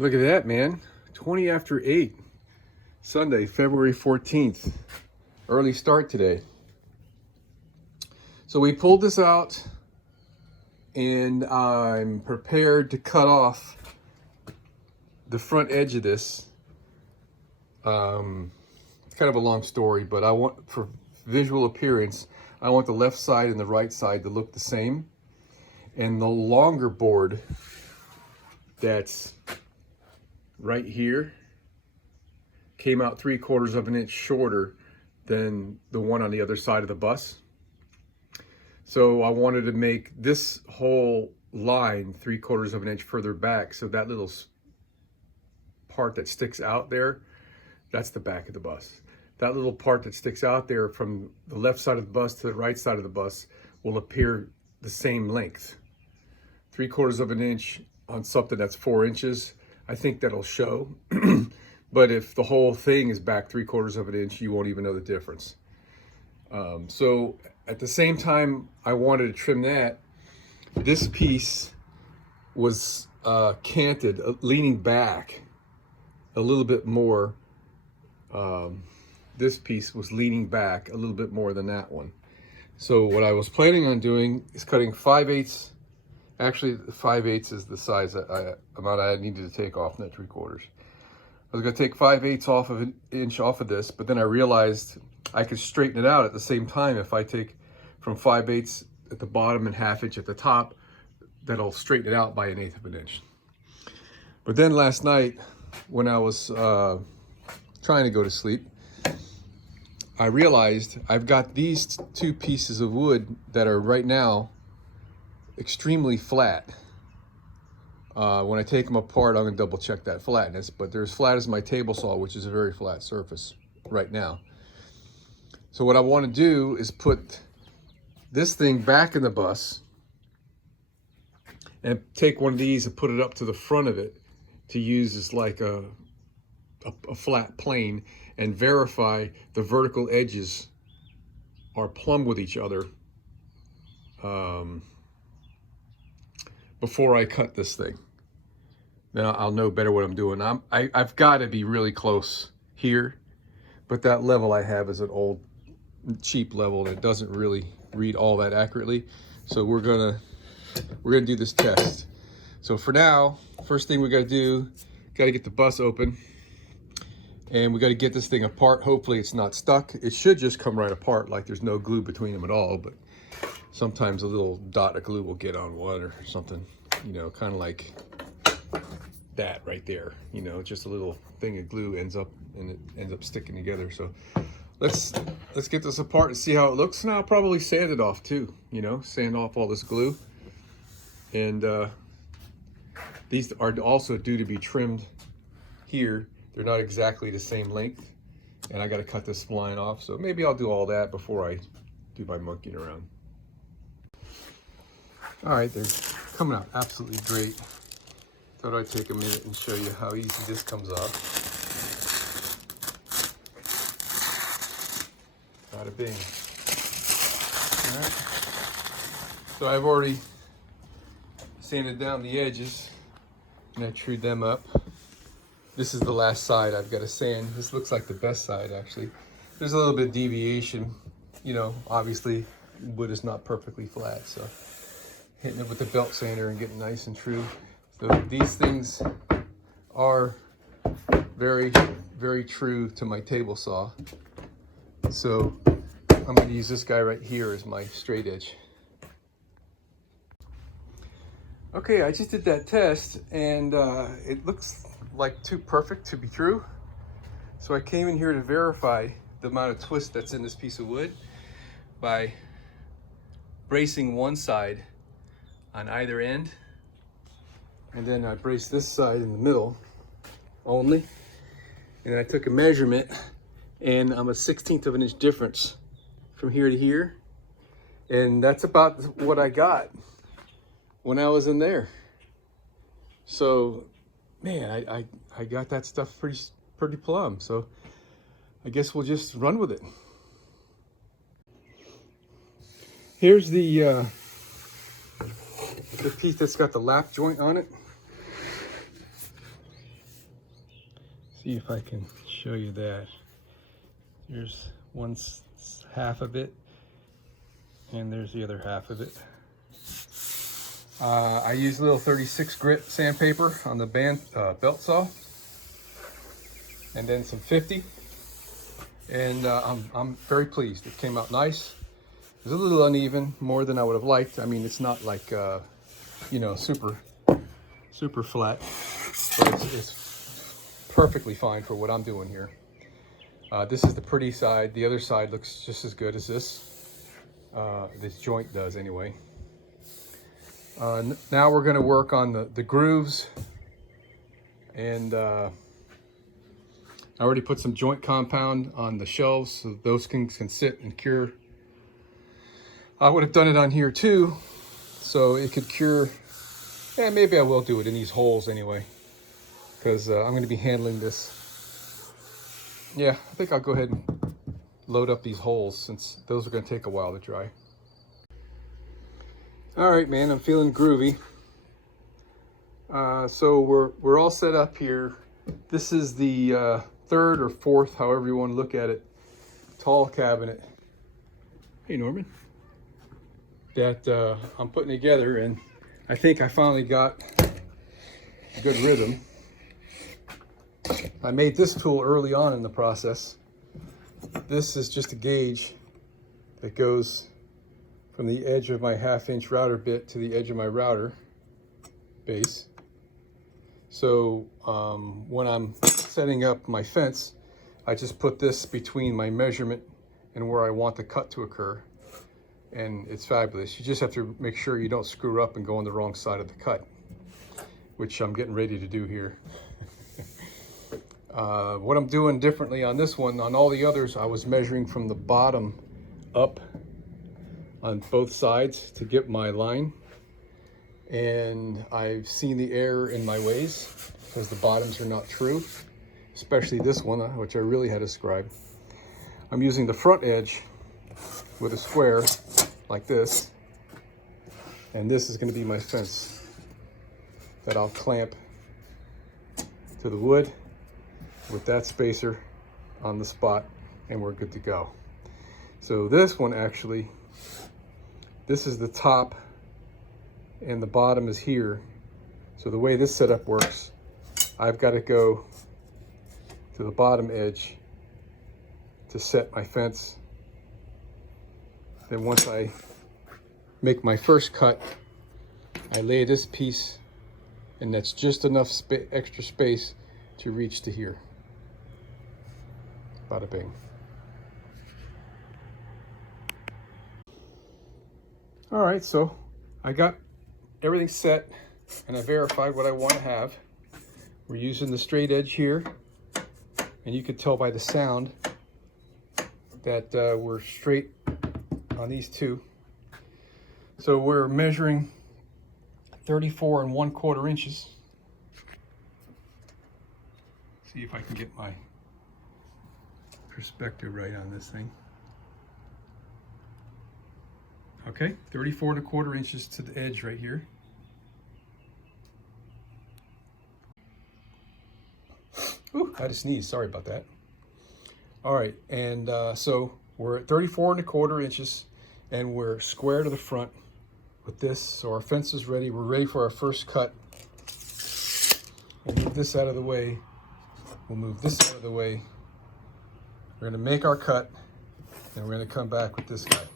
Look at that, man. 20 after 8. Sunday, February 14th. Early start today. So we pulled this out and I'm prepared to cut off the front edge of this. It's kind of a long story, but I want, for visual appearance, I want the left side and the right side to look the same. And the longer board that's right here came out 3/4 of an inch shorter than the one on the other side of the bus. So I wanted to make this whole line 3/4 of an inch further back, so that little part that sticks out there, that's the back of the bus. That little part that sticks out there from the left side of the bus to the right side of the bus will appear the same length. 3/4 of an inch on something that's 4 inches, I think that'll show. But if the whole thing is back 3/4 of an inch, you won't even know the difference. So at the same time I wanted to trim that, this piece was canted, leaning back a little bit more. This piece was leaning back a little bit more than that one. So what I was planning on doing is cutting 5/8. Actually, 5/8 is the size amount I needed to take off, not 3/4. I was going to take 5/8 off of an inch off of this, but then I realized I could straighten it out at the same time. If I take from 5/8 at the bottom and 1/2 inch at the top, that'll straighten it out by 1/8 of an inch. But then last night, when I was trying to go to sleep, I realized I've got these two pieces of wood that are right now extremely flat. When I take them apart, I'm gonna double check that flatness, but they're as flat as my table saw, which is a very flat surface right now. So what I want to do is put this thing back in the bus and take one of these and put it up to the front of it to use as like a flat plane, and verify the vertical edges are plumb with each other before I cut this thing. Then I'll know better what I'm doing. I've got to be really close here, but that level I have is an old cheap level and it doesn't really read all that accurately. So we're gonna do this test. So for now, first thing we got to do, got to get the bus open, and we got to get this thing apart. Hopefully it's not stuck. It should just come right apart, like there's no glue between them at all, but sometimes a little dot of glue will get on one or something, you know, kind of like that right there, you know, just a little thing of glue ends up sticking together. So let's get this apart and see how it looks. And I'll probably sand it off too, you know, sand off all this glue. And these are also due to be trimmed here. They're not exactly the same length, and I got to cut this spline off. So maybe I'll do all that before I do my monkeying around. All right, they're coming out absolutely great. Thought I'd take a minute and show you how easy this comes off. Bada bing. All right. So I've already sanded down the edges and I trued them up. This is the last side I've got to sand. This looks like the best side, actually. There's a little bit of deviation. You know, obviously wood is not perfectly flat, so hitting it with the belt sander and getting nice and true. So these things are very, very true to my table saw. So I'm going to use this guy right here as my straight edge. Okay, I just did that test and it looks like too perfect to be true. So I came in here to verify the amount of twist that's in this piece of wood by bracing one side on either end, and then I braced this side in the middle only, and I took a measurement, and I'm a 1/16 of an inch difference from here to here, and that's about what I got when I was in there. So man, I got that stuff pretty plumb. So I guess we'll just run with it. Here's the piece that's got the lap joint on it. See if I can show you that. There's half of it, and there's the other half of it. I use a little 36 grit sandpaper on the belt saw, and then some 50, and I'm very pleased. It came out nice. It was a little uneven, more than I would have liked. I mean, it's not like you know, super flat, but it's perfectly fine for what I'm doing here. This is the pretty side. The other side looks just as good as this. This joint does anyway. Now we're going to work on the grooves, and I already put some joint compound on the shelves so those can sit and cure. I would have done it on here too, so it could cure. Yeah, maybe I will do it in these holes anyway, because I'm going to be handling this. Yeah, I think I'll go ahead and load up these holes since those are going to take a while to dry. All right, man, I'm feeling groovy. So we're all set up here. This is the third or fourth, however you want to look at it, tall cabinet. Hey, Norman. That I'm putting together, and I think I finally got a good rhythm. I made this tool early on in the process. This is just a gauge that goes from the edge of my 1/2-inch router bit to the edge of my router base. So when I'm setting up my fence, I just put this between my measurement and where I want the cut to occur. And it's fabulous. You just have to make sure you don't screw up and go on the wrong side of the cut, which I'm getting ready to do here. What I'm doing differently on this one, on all the others, I was measuring from the bottom up on both sides to get my line. And I've seen the error in my ways because the bottoms are not true, especially this one, which I really had to scribe. I'm using the front edge with a square like this, and this is going to be my fence that I'll clamp to the wood with that spacer on the spot, and we're good to go. So this one, actually, this is the top and the bottom is here. So the way this setup works, I've got to go to the bottom edge to set my fence. Then once I make my first cut, I lay this piece, and that's just enough extra space to reach to here. Bada bing. All right, so I got everything set, and I verified what I want to have. We're using the straight edge here, and you can tell by the sound that we're straight on these two. So we're measuring 34 1/4 inches. See if I can get my perspective right on this thing. Okay, 34 1/4 inches to the edge right here. Ooh, I had to sneeze, sorry about that. All right, and so we're at 34 1/4 inches, and we're square to the front with this. So our fence is ready. We're ready for our first cut. We'll move this out of the way. We'll move this out of the way. We're gonna make our cut, and we're gonna come back with this guy.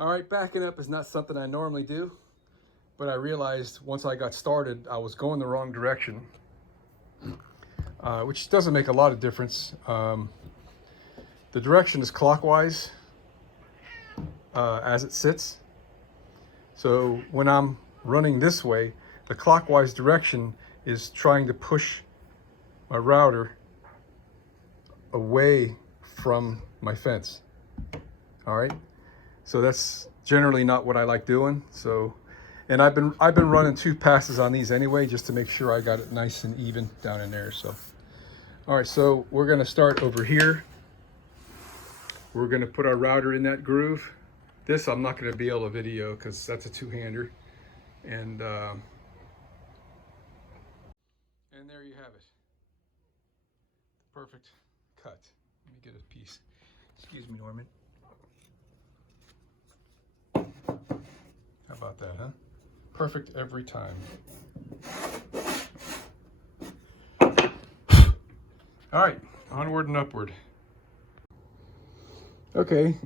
All right, backing up is not something I normally do, but I realized once I got started, I was going the wrong direction. which doesn't make a lot of difference. The direction is clockwise as it sits. So when I'm running this way, the clockwise direction is trying to push my router away from my fence. All right, so that's generally not what I like doing. So, and I've been running 2 passes on these anyway, just to make sure I got it nice and even down in there. So, all right, so we're gonna start over here. We're gonna put our router in that groove. This I'm not gonna be able to video because that's a 2-hander. And there you have it. Perfect cut. Let me get a piece. Excuse me, Norman. How about that, huh? Perfect every time. All right, onward and upward. Okay,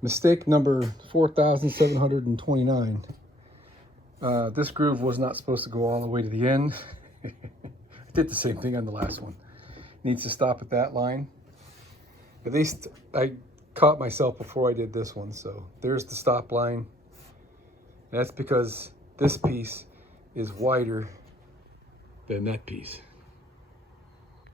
mistake number 4,729. This groove was not supposed to go all the way to the end. I did the same thing on the last one. Needs to stop at that line. At least I caught myself before I did this one. So there's the stop line. That's because this piece is wider than that piece.